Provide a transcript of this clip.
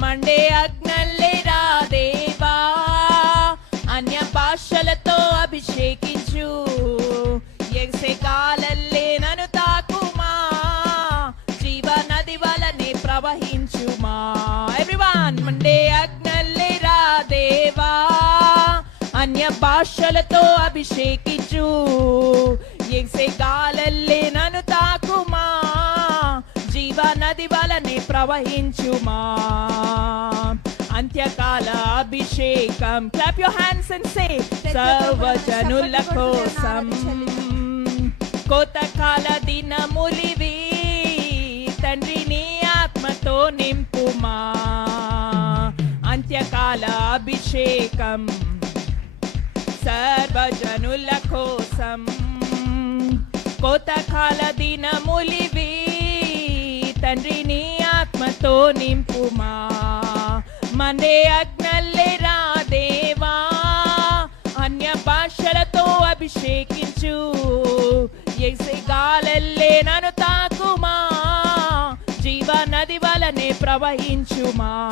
Monday అగ్నల్లే రా దేవా. అన్య భాషలతో అభిషేకించు. ఎగసే కాలల్లే నన్ను తాకుమా. జీవ నది వలనే ప్రవహించుమా. ఎవ్రీవన్ మండే అగ్నల్లే రా దేవా. అన్య భాషలతో అభిషేకించు. ఎగసే గాలల్లే నన్ను తాకుమా జీవ నది వలనే ప్రవహించుమా. అంత్యకాల అభిషేకం. Clap your hands and say సర్వజనుల కోసం కోతకాల దినములివి తండ్రి నీ ఆత్మతో నింపుమా. అంత్యకాల అభిషేకం. సర్వజనుల కోసం కోతకాల దినములివి తండ్రి నీ ఆత్మతో నింపుమా. మనే అగ్నల్లే రా దేవా. అన్య భాషలతో అభిషేకించు. ఎసగాలల్లే నన్ను తాకుమా. జీవ నది వలనే ప్రవహించుమా.